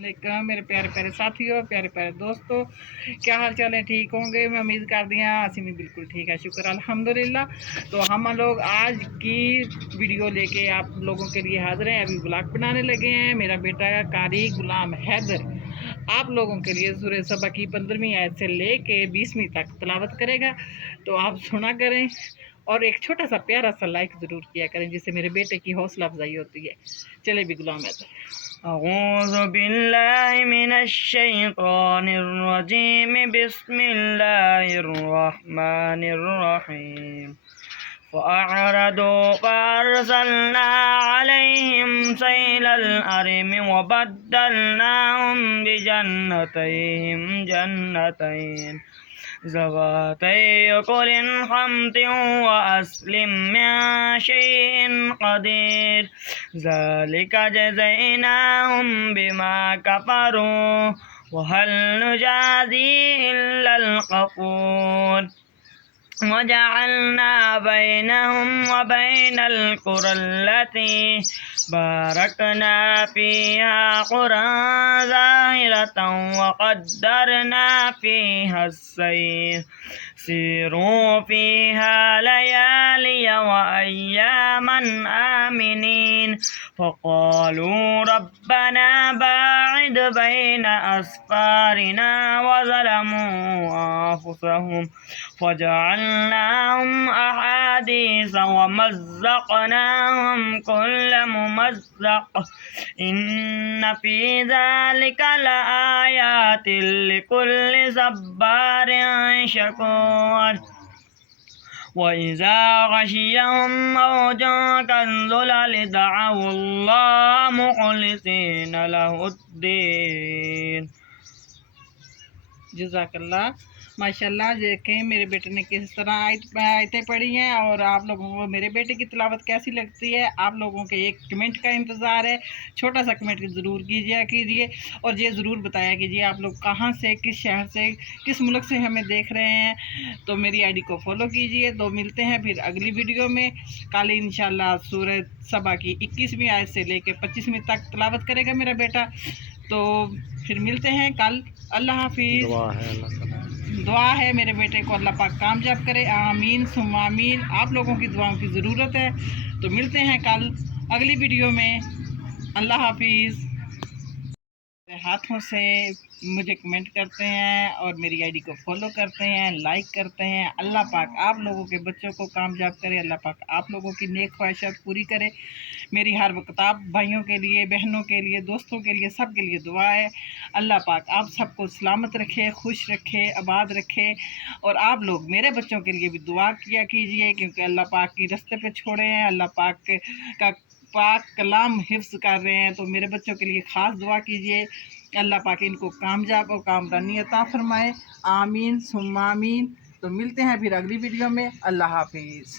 वालेकुम मेरे प्यारे प्यारे साथियों, प्यारे प्यारे दोस्तों, क्या हाल चाल है? ठीक होंगे, मैं उम्मीद करती हूँ। असी भी बिल्कुल ठीक है, शुक्र अल्हम्दुलिल्लाह। तो हम लोग आज की वीडियो लेके आप लोगों के लिए हाजिर हैं। अभी ब्लॉग बनाने लगे हैं। मेरा बेटा कारी गुलाम हैदर आप लोगों के लिए सूरह सबा की 15वीं आयत से लेके 20वीं तक तिलावत करेगा, तो आप सुना करें और एक छोटा सा प्यारा सा लाइक ज़रूर किया करें, जिससे मेरे बेटे की हौसला अफजाई होती है। चले भी गुलाम हैदर। अऊज़ु बिल्लाहि मिनश शैतानिर रजीम, बिस्मिल्लाहिर रहमानिर रहीम। फ़अअरदू फ़अरसलना अलैहिम सैलल अरिम वबद्दलनाहुम बिजन्नतैहिम जन्नतैन ज़वातै उकुलिन ख़म्तिन व अस्लिम मिन शैइन क़दीर ज़ालिका जज़ैनाहुम बिमा कफ़रू व हल नुजाज़ी इल्लल कफ़ूर वजअलना बैनहुम व बैनल क़ुरा अल्लती बारकना फ़ीहा क़ुरअन ज़ाहिरतन व क़द्दरना फ़ीहा अस्सैर सीरू फ़ीहा लयालिय व अय्यामन आमिनीन फ़क़ालू रब्बना बाइद बैन अस्फ़ारिना व ज़लमू अन्फ़ुसहुम फ़जअलनाहुम अहादीस व मज़्ज़क़नाहुम कुल्ल मुमज़्ज़क़ इन्न फ़ी ज़ालिका लआयातिन लिकुल्लि सब्बारिन शकूर वइज़ा गशियहुम मौजुन कज़्ज़ुलल दअवुल्लाह मुख़लिसीन लहुद्दीन। जज़ाकल्लाह माशाल्लाह। देखें मेरे बेटे ने किस तरह आयतें पढ़ी हैं और आप लोगों को मेरे बेटे की तिलावत कैसी लगती है। आप लोगों के एक कमेंट का इंतज़ार है। छोटा सा कमेंट ज़रूर कीजिए और ये ज़रूर बताया कीजिए आप लोग कहाँ से, किस शहर से, किस मुल्क से हमें देख रहे हैं। तो मेरी आईडी को फॉलो कीजिए। तो मिलते हैं फिर अगली वीडियो में। कल इंशाल्लाह सूरह सबा की 21वीं आयत से लेकर 25वीं तक तिलावत करेगा मेरा बेटा। तो फिर मिलते हैं कल। अल्लाह हाफिज़। दुआ है मेरे बेटे को अल्लाह पाक कामयाब करे, आमीन सुम्मा आमीन। आप लोगों की दुआओं की ज़रूरत है। तो मिलते हैं कल अगली वीडियो में। अल्लाह हाफिज़। हाथों से मुझे कमेंट करते हैं और मेरी आईडी को फॉलो करते हैं, लाइक करते हैं। अल्लाह पाक आप लोगों के बच्चों को कामयाब करे। अल्लाह पाक आप लोगों की नेक ख्वाहिशात पूरी करे। मेरी हर वक्त आप भाइयों के लिए, बहनों के लिए, दोस्तों के लिए, सब के लिए दुआ है। अल्लाह पाक आप सबको सलामत रखे, खुश रखे, आबाद रखे। और आप लोग मेरे बच्चों के लिए भी दुआ किया कीजिए, क्योंकि अल्लाह पाक की रास्ते पे छोड़े हैं। अल्लाह पाक का पाक कलाम हिफ्ज़ कर रहे हैं। तो मेरे बच्चों के लिए ख़ास दुआ कीजिए। अल्लाह पाक इनको कामयाब और कामरानी अता फरमाए, आमीन सुम्मा आमीन। तो मिलते हैं फिर अगली वीडियो में। अल्लाह हाफिज़।